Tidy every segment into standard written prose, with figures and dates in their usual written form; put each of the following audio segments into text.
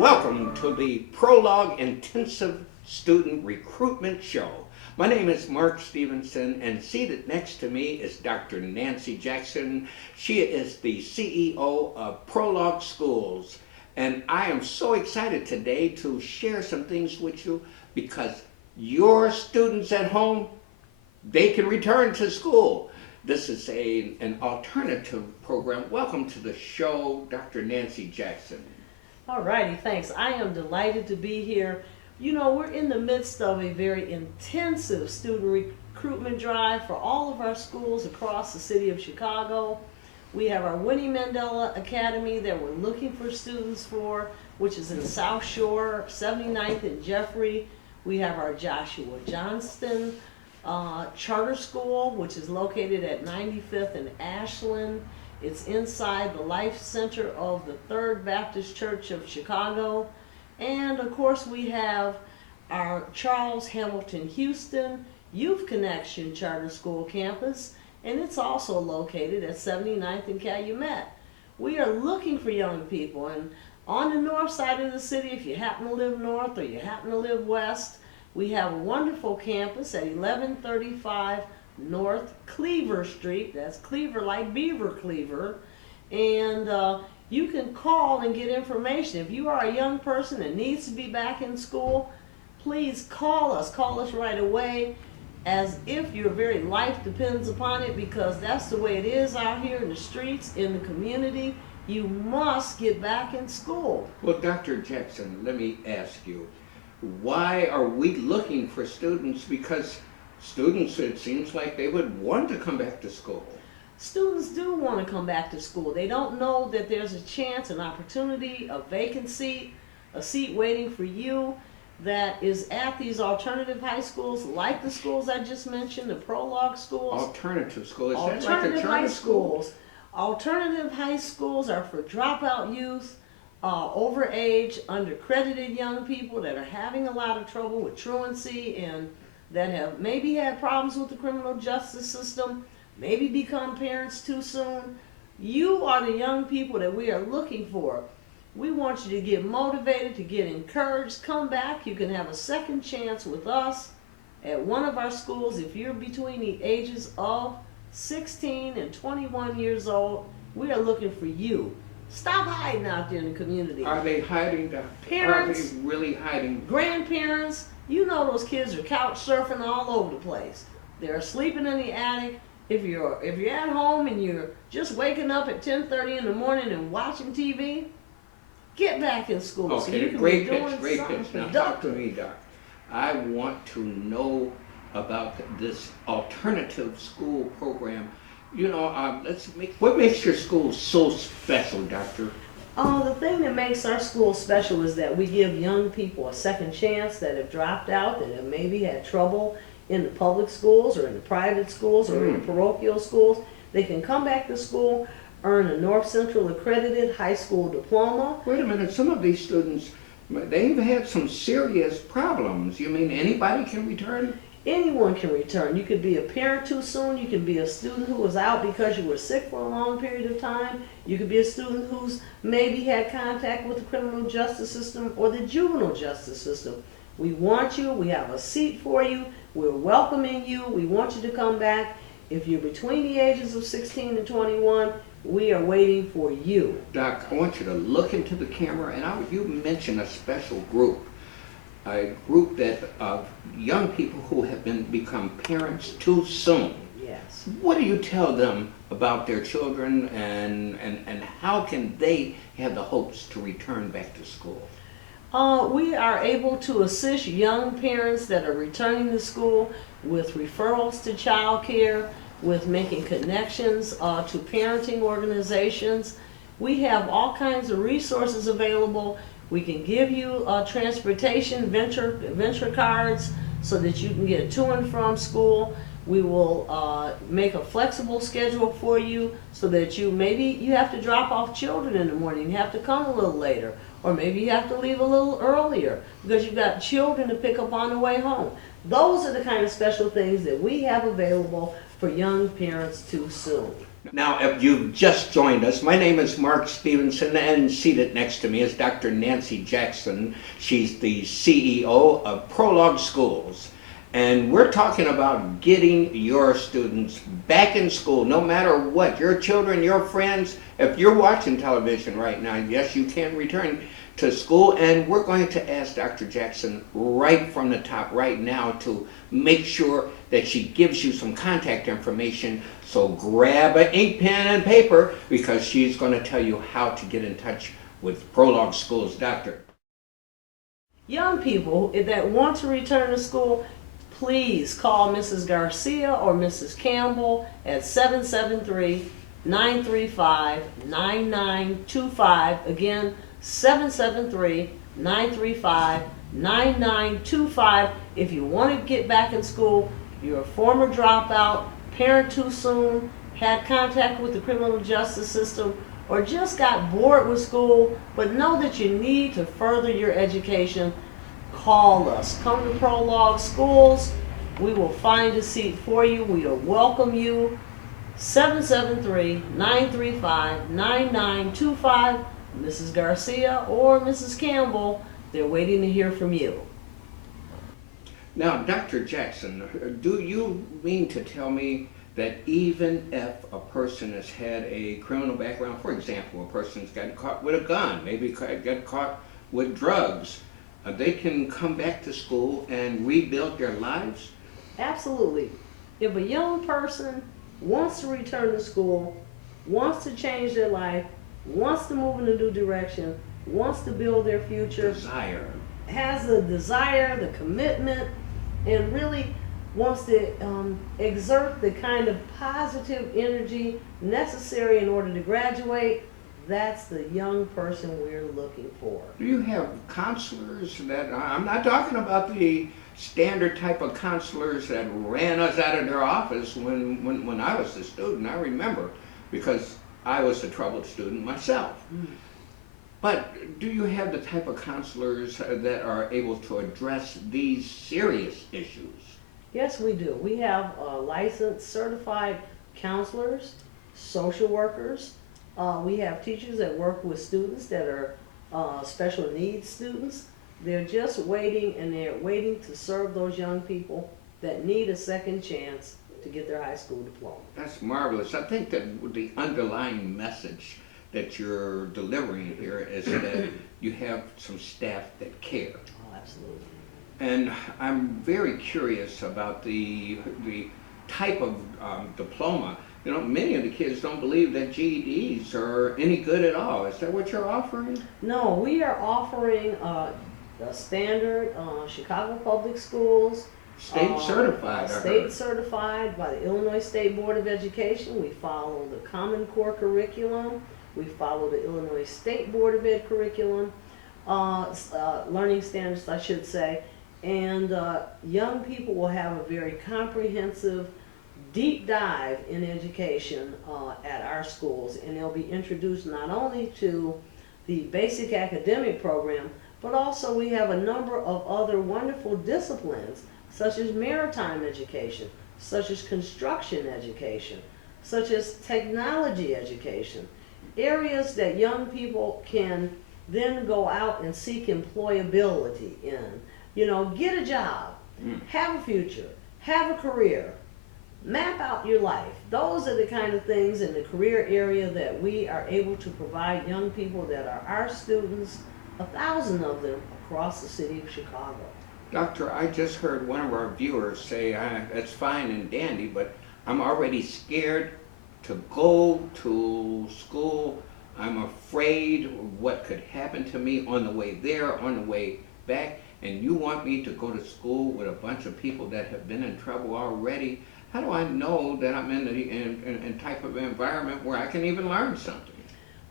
Welcome to the Prologue Intensive Student Recruitment Show. My name is Mark Stevenson, and seated next to me is Dr. Nancy Jackson. She is the CEO of Prologue Schools, and I am so excited today to share some things with you because your students at home, they can return to school. This is an alternative program. Welcome to the show, Dr. Nancy Jackson. All righty, thanks. I am delighted to be here. You know, we're in the midst of a very intensive student recruitment drive for all of our schools across the city of Chicago. We have our Winnie Mandela Academy that we're looking for students for, which is in South Shore, 79th and Jeffrey. We have our Joshua Johnston Charter School, which is located at 95th and Ashland. It's inside the Life Center of the Third Baptist Church of Chicago. And of course we have our Charles Hamilton Houston Youth Connection Charter School campus, and it's also located at 79th and Calumet. We are looking for young people, and on the north side of the city, if you happen to live north or you happen to live west, we have a wonderful campus at 1135 North Cleaver Street. That's Cleaver like Beaver Cleaver. And you can call and get information. If you are a young person that needs to be back in school, please call us. Call us right away, as if your very life depends upon it, because that's the way it is out here in the streets, in the community. You must get back in school. Well, Dr. Jackson, let me ask you, why are we looking for students? Because students, it seems like they would want to come back to school. Students do want to come back to school. They don't know that there's a chance, an opportunity, a vacancy, a seat waiting for you that is at these alternative high schools, like the schools I just mentioned, the Prologue Schools. Alternative school, is Alternative that like a charter high school? schools. Alternative high schools are for dropout youth, overage, undercredited young people that are having a lot of trouble with truancy and that have maybe had problems with the criminal justice system, maybe become parents too soon. You are the young people that we are looking for. We want you to get motivated, to get encouraged. Come back. You can have a second chance with us at one of our schools if you're between the ages of 16 and 21 years old. We are looking for you. Stop hiding out there in the community. Are they hiding? Parents, are they really hiding? Grandparents, you know those kids are couch surfing all over the place. They're sleeping in the attic. If you're at home and you're just waking up at 10:30 in the morning and watching TV, get back in school. Okay, so you can great be doing pitch, great something pitch. Now talk productive. to me, Doc. I want to know about this alternative school program. You know, what makes your school so special, Doctor? The thing that makes our school special is that we give young people a second chance that have dropped out, that have maybe had trouble in the public schools or in the private schools or in the parochial schools. They can come back to school, earn a North Central accredited high school diploma. Wait a minute, some of these students, they've had some serious problems. You mean anybody can return? Anyone can return. You could be a parent too soon. You can be a student who was out because you were sick for a long period of time. You could be a student who's maybe had contact with the criminal justice system or the juvenile justice system. We want you. We have a seat for you. We're welcoming you. We want you to come back. If you're between the ages of 16 and 21, we are waiting for you. Doc, I want you to look into the camera, and you mentioned a special group. A group that of young people who have become parents too soon. Yes. What do you tell them about their children, and how can they have the hopes to return back to school? We are able to assist young parents that are returning to school with referrals to child care, with making connections to parenting organizations. We have all kinds of resources available. We can give you transportation, venture cards, so that you can get to and from school. We will make a flexible schedule for you so that maybe you have to drop off children in the morning. You have to come a little later, or maybe you have to leave a little earlier because you've got children to pick up on the way home. Those are the kind of special things that we have available for young parents too soon. Now, if you've just joined us, my name is Mark Stevenson, and seated next to me is Dr. Nancy Jackson. She's the CEO of Prologue Schools. And we're talking about getting your students back in school, no matter what. Your children, your friends, if you're watching television right now, yes, you can return to school. And we're going to ask Dr. Jackson right from the top right now to make sure that she gives you some contact information. So grab an ink pen and paper, because she's going to tell you how to get in touch with Prologue Schools, Doctor. Young people that want to return to school, please call Mrs. Garcia or Mrs. Campbell at 773-935-9925. Again, 773-935-9925. If you want to get back in school, you're a former dropout, parent too soon, had contact with the criminal justice system, or just got bored with school, but know that you need to further your education, call us. Come to Prologue Schools. We will find a seat for you. We will welcome you. 773-935-9925. Mrs. Garcia or Mrs. Campbell, they're waiting to hear from you. Now, Dr. Jackson, do you mean to tell me that even if a person has had a criminal background, for example, a person's gotten caught with a gun, maybe got caught with drugs, they can come back to school and rebuild their lives? Absolutely. If a young person wants to return to school, wants to change their life, wants to move in a new direction, wants to build their future, has the desire, the commitment, and really wants to exert the kind of positive energy necessary in order to graduate, that's the young person we're looking for. Do you have counselors that, I'm not talking about the standard type of counselors that ran us out of their office when I was a student. I remember, because I was a troubled student myself. But do you have the type of counselors that are able to address these serious issues? Yes, we do. We have licensed, certified counselors, social workers. We have teachers that work with students that are special needs students. They're just waiting, and they're waiting to serve those young people that need a second chance to get their high school diploma. That's marvelous. I think that the underlying message that you're delivering here is that you have some staff that care. Oh, absolutely. And I'm very curious about the type of diploma. You know, many of the kids don't believe that GEDs are any good at all. Is that what you're offering? No, we are offering the standard Chicago Public Schools. State certified, State certified by the Illinois State Board of Education. We follow the Common Core curriculum. We follow the Illinois State Board of Ed curriculum, learning standards, I should say. And young people will have a very comprehensive, deep dive in education at our schools. And they'll be introduced not only to the basic academic program, but also we have a number of other wonderful disciplines, such as maritime education, such as construction education, such as technology education, areas that young people can then go out and seek employability in. You know, get a job, have a future, have a career, map out your life. Those are the kind of things in the career area that we are able to provide young people that are our students, 1,000 of them across the city of Chicago. Doctor, I just heard one of our viewers say, that's fine and dandy, but I'm already scared to go to school. I'm afraid of what could happen to me on the way there, on the way back, and you want me to go to school with a bunch of people that have been in trouble already. How do I know that I'm in type of environment where I can even learn something?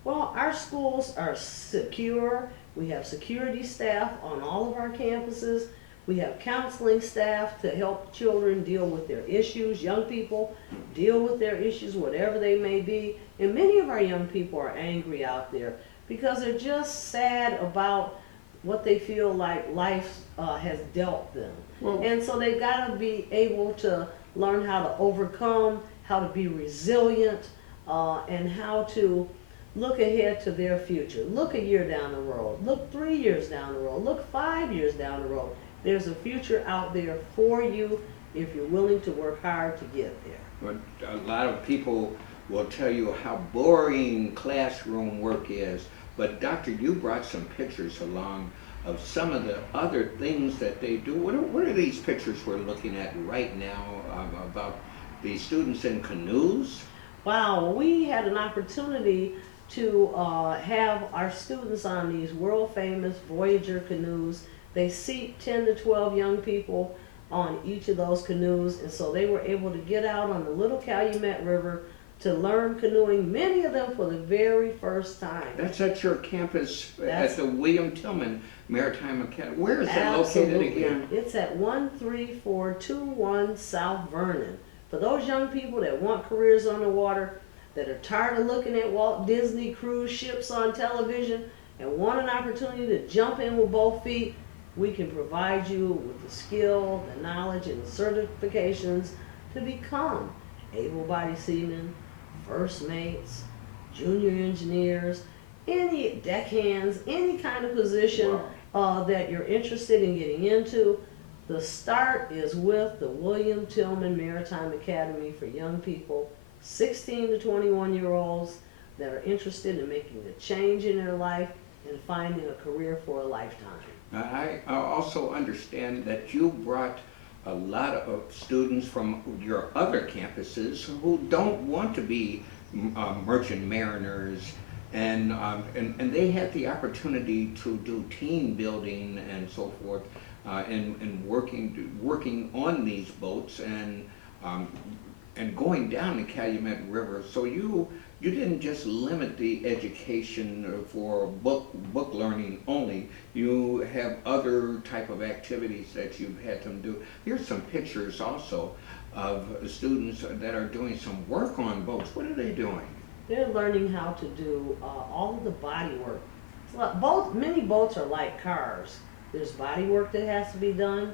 Well, our schools are secure. We have security staff on all of our campuses. We have counseling staff to help children deal with their issues, young people deal with their issues, whatever they may be. And many of our young people are angry out there because they're just sad about what they feel like life has dealt them. Well, and so they've got to be able to learn how to overcome, how to be resilient, and how to look ahead to their future. Look a year down the road. Look 3 years down the road. Look 5 years down the road. There's a future out there for you if you're willing to work hard to get there. But a lot of people will tell you how boring classroom work is. But Doctor, you brought some pictures along of some of the other things that they do. What are these pictures we're looking at right now about the students in canoes? Wow, we had an opportunity to have our students on these world famous Voyager canoes. They seat 10 to 12 young people on each of those canoes, and so they were able to get out on the Little Calumet River to learn canoeing, many of them for the very first time. That's at your campus at the William Tillman Maritime Academy. Where is that Absolutely. located again? It's at 13421 South Vernon. For those young people that want careers on the water, that are tired of looking at Walt Disney cruise ships on television and want an opportunity to jump in with both feet, we can provide you with the skill, the knowledge, and the certifications to become able-bodied seamen, first mates, junior engineers, any deckhands, any kind of position that you're interested in getting into. The start is with the William Tillman Maritime Academy for young people, 16 to 21-year-olds that are interested in making a change in their life and finding a career for a lifetime. I also understand that you brought a lot of students from your other campuses who don't want to be merchant mariners, and they had the opportunity to do team building and so forth, and working on these boats and going down the Calumet River. So you didn't just limit the education for book learning only. You have other type of activities that you've had them do. Here's some pictures also of students that are doing some work on boats. What are they doing? They're learning how to do all of the body work. Many boats are like cars. There's body work that has to be done.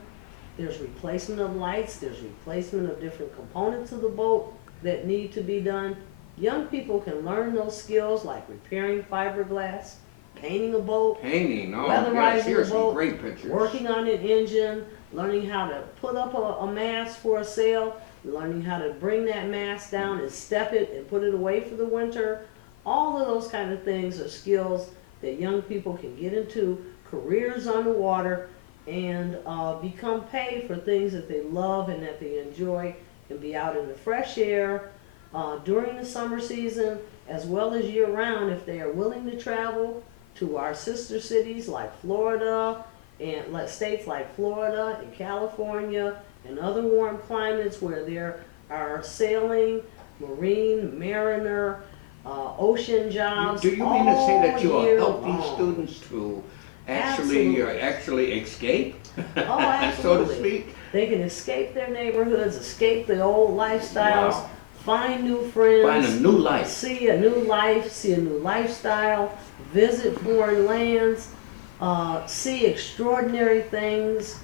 There's replacement of lights. There's replacement of different components of the boat that need to be done. Young people can learn those skills like repairing fiberglass, painting a boat, weatherizing here's a boat, some great pictures. working on an engine, learning how to put up a mast for a sail, learning how to bring that mast down and step it and put it away for the winter. All of those kind of things are skills that young people can get into, careers on the water, and become paid for things that they love and that they enjoy, and be out in the fresh air during the summer season as well as year-round if they are willing to travel to our sister cities like Florida and states like Florida and California and other warm climates where there are sailing, marine, mariner, ocean jobs. Do you mean to say that you will year help these long. students to actually escape, Oh, absolutely. so to speak? They can escape their neighborhoods, escape the old lifestyles, Wow. find new friends, Find a new life. see a new life, see a new lifestyle, visit foreign lands, see extraordinary things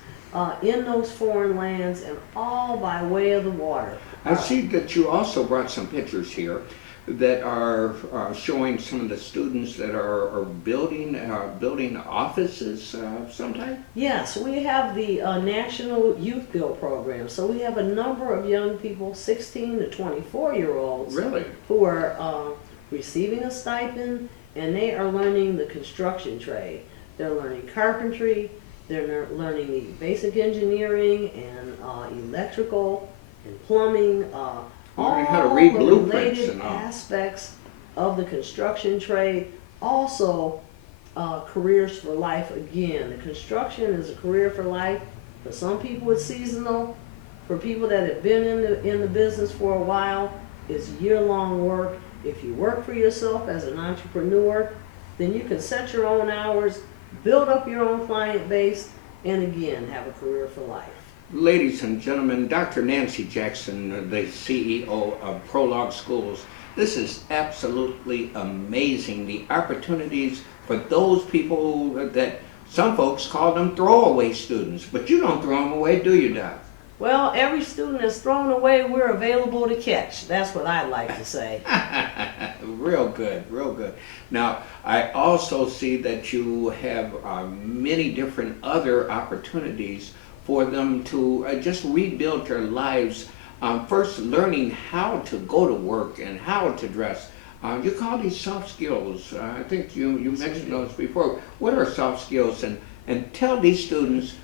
in those foreign lands, and all by way of the water. I see that you also brought some pictures here that are showing some of the students that are building offices sometime. Yes, we have the National Youth Build Program. So we have a number of young people, 16 to 24-year-olds, Really? who are receiving a stipend, and they are learning the construction trade. They're learning carpentry, they're learning the basic engineering and electrical and plumbing, Learning how to all read the blueprints related and all. aspects of the construction trade. Also, careers for life again. The construction is a career for life. For some people it's seasonal. For people that have been in the business for a while, it's year-long work. If you work for yourself as an entrepreneur, then you can set your own hours, build up your own client base, and again, have a career for life. Ladies and gentlemen, Dr. Nancy Jackson, the CEO of Prologue Schools. This is absolutely amazing, the opportunities for those people that some folks call them throwaway students, but you don't throw them away, do you, Doc? Well, every student that's thrown away, we're available to catch. That's what I like to say. Real good, real good. Now, I also see that you have many different other opportunities for them to just rebuild their lives. First, learning how to go to work and how to dress. You call these soft skills. I think you mentioned those before. What are soft skills? And tell these students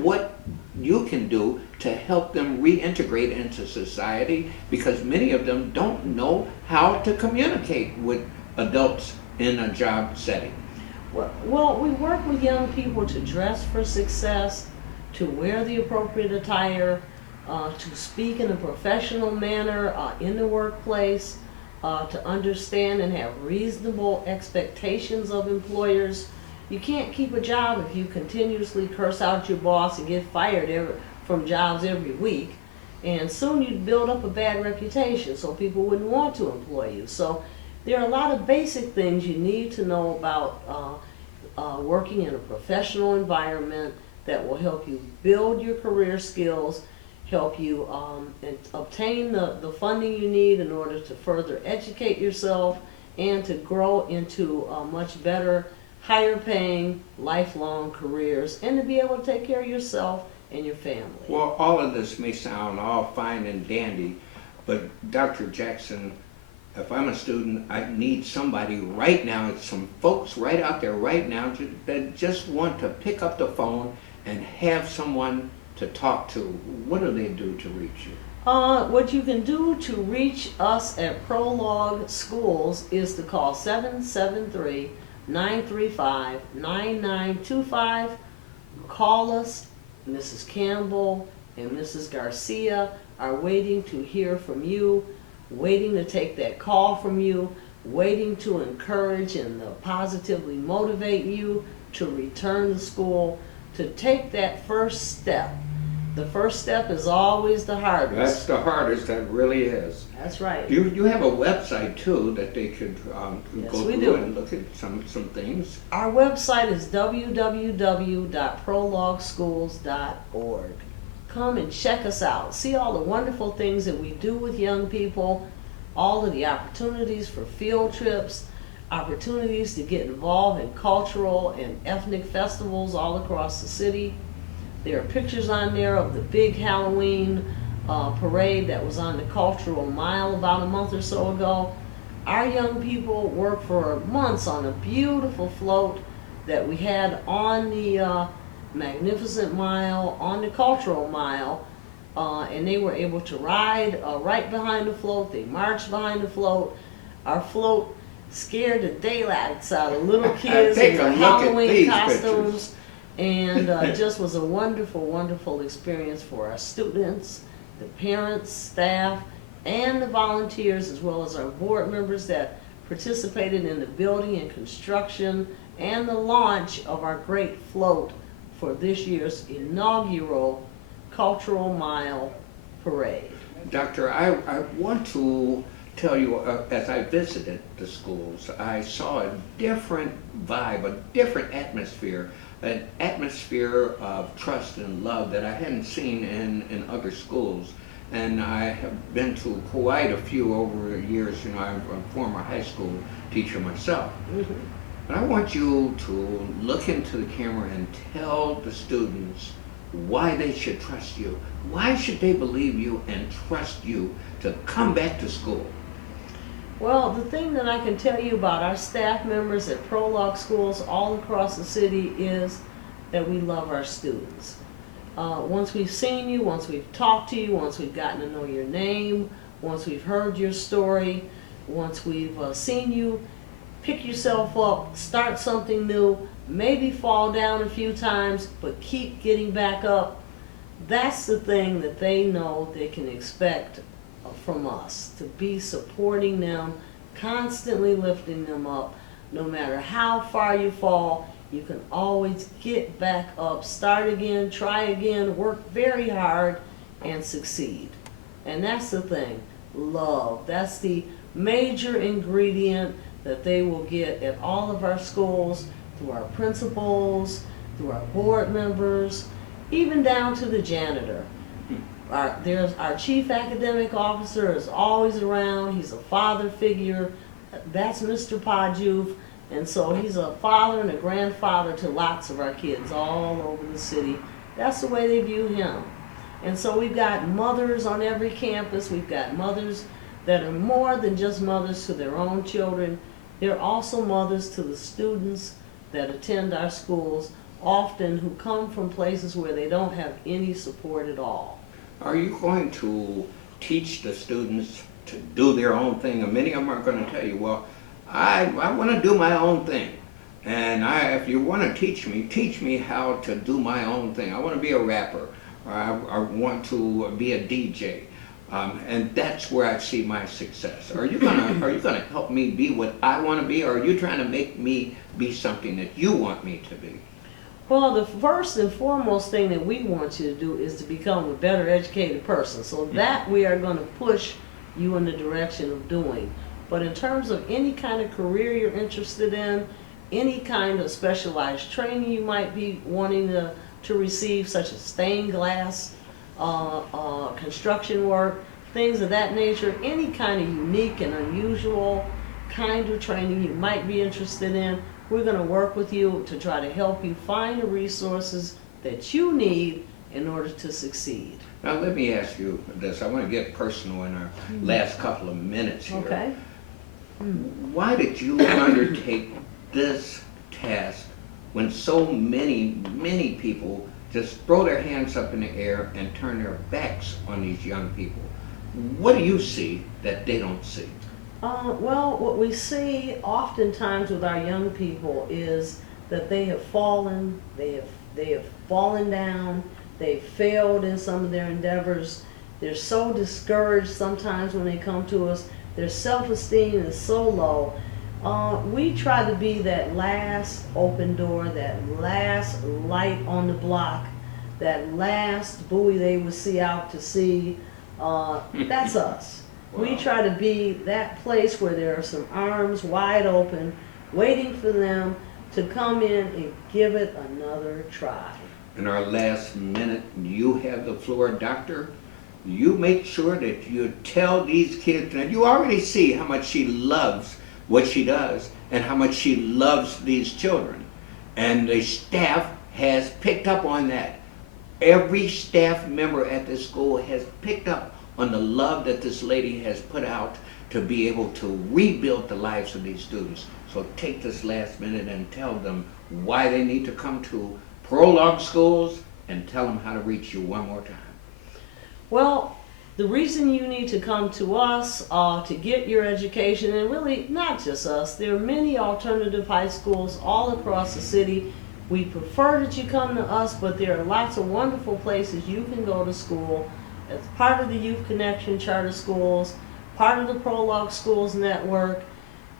what you can do to help them reintegrate into society, because many of them don't know how to communicate with adults in a job setting. Well, we work with young people to dress for success, to wear the appropriate attire, to speak in a professional manner in the workplace, to understand and have reasonable expectations of employers. You can't keep a job if you continuously curse out your boss and get fired from jobs every week. And soon you'd build up a bad reputation, so people wouldn't want to employ you. So there are a lot of basic things you need to know about working in a professional environment that will help you build your career skills, help you obtain the funding you need in order to further educate yourself and to grow into a much better, higher paying, lifelong careers, and to be able to take care of yourself and your family. Well, all of this may sound all fine and dandy, but Dr. Jackson, if I'm a student, I need somebody right now, some folks right out there right now that just want to pick up the phone and have someone to talk to. What do they do to reach you? What you can do to reach us at Prologue Schools is to call 773-935-9925. Call us. Mrs. Campbell and Mrs. Garcia are waiting to hear from you, waiting to take that call from you, waiting to encourage and positively motivate you to return to school, to take that first step. The first step is always the hardest. That's the hardest, that really is. That's right. You have a website too that they could Yes, go we through do. and look at some things. Our website is www.prologueschools.org. Come and check us out. See all the wonderful things that we do with young people, all of the opportunities for field trips, opportunities to get involved in cultural and ethnic festivals all across the city. There are pictures on there of the big Halloween parade that was on the Cultural Mile about a month or so ago. Our young people worked for months on a beautiful float that we had on the Magnificent Mile, on the Cultural Mile, and they were able to ride right behind the float. They marched behind the float. Our float scared the daylights out of little kids in their Halloween costumes. And just was a wonderful, wonderful experience for our students, the parents, staff, and the volunteers, as well as our board members that participated in the building and construction and the launch of our great float for this year's inaugural Cultural Mile Parade. Doctor, I want to tell you, as I visited the schools, I saw a different vibe, a different atmosphere, an atmosphere of trust and love that I hadn't seen in other schools. And I have been to quite a few over the years. You know, I'm a former high school teacher myself. Mm-hmm. But I want you to look into the camera and tell the students why they should trust you. Why should they believe you and trust you to come back to school? Well, the thing that I can tell you about our staff members at Prologue Schools all across the city is that we love our students. Once we've seen you, once we've talked to you, once we've gotten to know your name, once we've heard your story, once we've seen you pick yourself up, start something new, maybe fall down a few times, but keep getting back up, that's the thing that they know they can expect from us, to be supporting them, constantly lifting them up. No matter how far you fall, you can always get back up, start again, try again, work very hard, and succeed. And that's the thing, love. That's the major ingredient that they will get at all of our schools, through our principals, through our board members, even down to the janitor. Our chief academic officer is always around. He's a father figure. That's Mr. Pajuv. And so he's a father and a grandfather to lots of our kids all over the city. That's the way they view him. And so we've got mothers on every campus. We've got mothers that are more than just mothers to their own children. They're also mothers to the students that attend our schools, often who come from places where they don't have any support at all. Are you going to teach the students to do their own thing? And many of them are going to tell you, well, I want to do my own thing. And if you want to teach me how to do my own thing. I want to be a rapper, or I want to be a DJ. And that's where I see my success. Are you gonna help me be what I want to be, or are you trying to make me be something that you want me to be? Well, the first and foremost thing that we want you to do is to become a better educated person. So that we are going to push you in the direction of doing. But in terms of any kind of career you're interested in, any kind of specialized training you might be wanting to receive, such as stained glass, construction work, things of that nature, any kind of unique and unusual kind of training you might be interested in, we're going to work with you to try to help you find the resources that you need in order to succeed. Now let me ask you this. I want to get personal in our last couple of minutes here. Okay. Why did you undertake this task when so many people just throw their hands up in the air and turn their backs on these young people? What do you see that they don't see? Well, what we see oftentimes with our young people is that they have fallen, they have fallen down, they've failed in some of their endeavors. They're so discouraged sometimes when they come to us. Their self-esteem is so low. We try to be that last open door, that last light on the block, that last buoy they would see out to sea. That's us. Wow. We try to be that place where there are some arms wide open, waiting for them to come in and give it another try. In our last minute, you have the floor, Doctor. You make sure that you tell these kids, and you already see how much she loves what she does and how much she loves these children. And the staff has picked up on that. Every staff member at this school has picked up on the love that this lady has put out to be able to rebuild the lives of these students. So take this last minute and tell them why they need to come to Prologue Schools, and tell them how to reach you one more time. Well, the reason you need to come to us to get your education, and really not just us, there are many alternative high schools all across the city. We prefer that you come to us, but there are lots of wonderful places you can go to school as part of the Youth Connection Charter Schools, part of the Prologue Schools Network.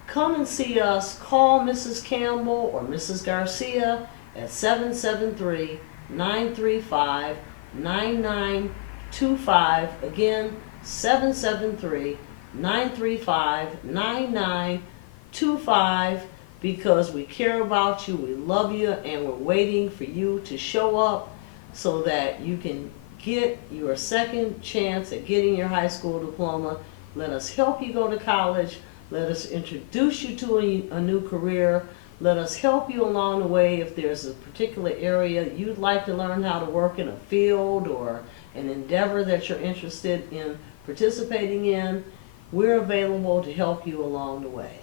Come and see us. Call Mrs. Campbell or Mrs. Garcia at 773-935-9925. Again, 773-935-9925, because we care about you, we love you, and we're waiting for you to show up so that you can get your second chance at getting your high school diploma. Let us help you go to college. Let us introduce you to a new career. Let us help you along the way if there's a particular area you'd like to learn how to work in a field or an endeavor that you're interested in participating in. We're available to help you along the way.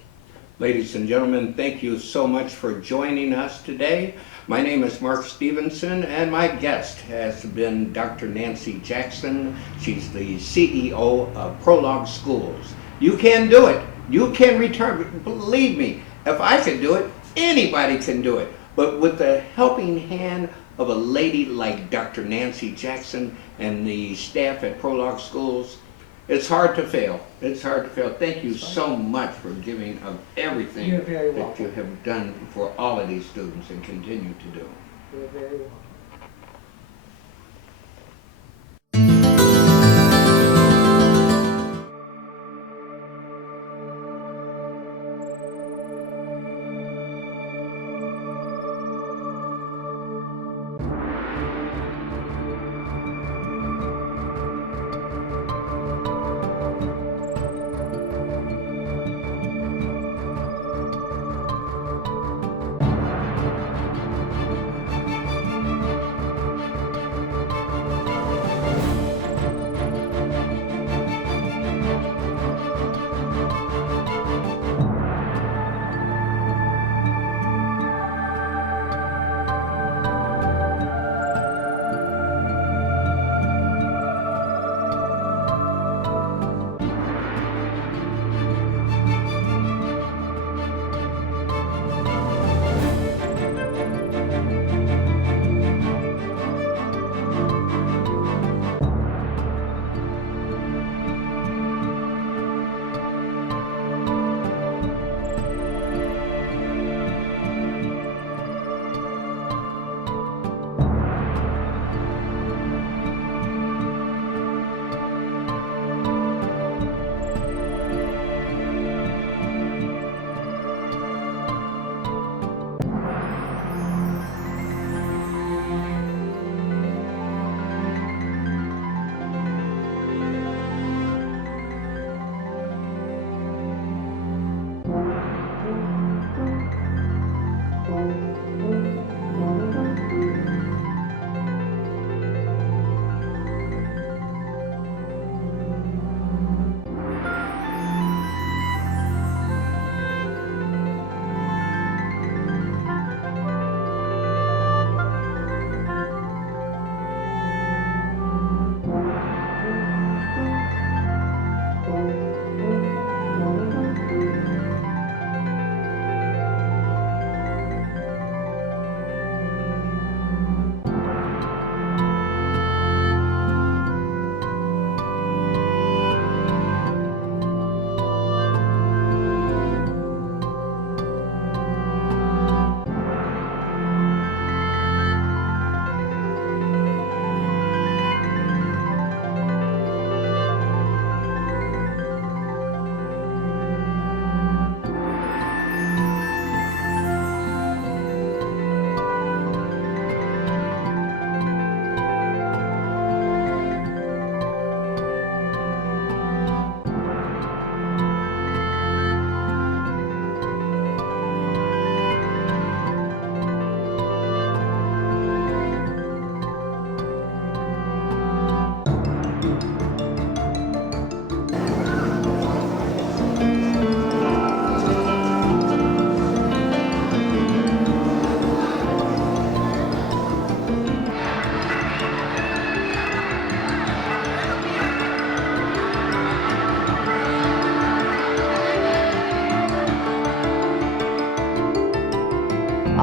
Ladies and gentlemen, thank you so much for joining us today. My name is Mark Stevenson, and my guest has been Dr. Nancy Jackson. She's the CEO of Prologue Schools. You can do it. You can return. Believe me, if I can do it, anybody can do it. But with the helping hand of a lady like Dr. Nancy Jackson and the staff at Prologue Schools, it's hard to fail. It's hard to fail. Thank you so much for giving of everything that you have done for all of these students and continue to do. You're very welcome.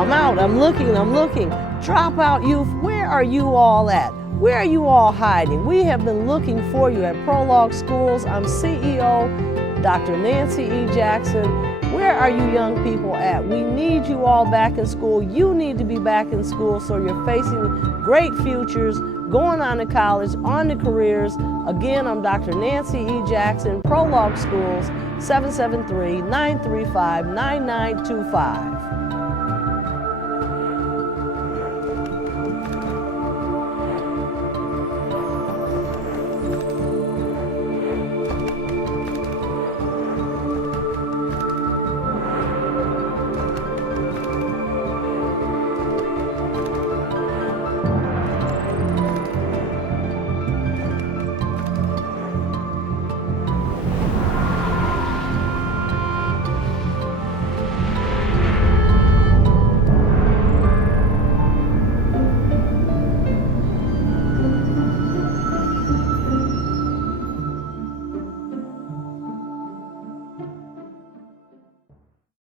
I'm out, I'm looking. Dropout youth, where are you all at? Where are you all hiding? We have been looking for you at Prologue Schools. I'm CEO, Dr. Nancy E. Jackson. Where are you young people at? We need you all back in school. You need to be back in school so you're facing great futures, going on to college, on to careers. Again, I'm Dr. Nancy E. Jackson, Prologue Schools, 773-935-9925.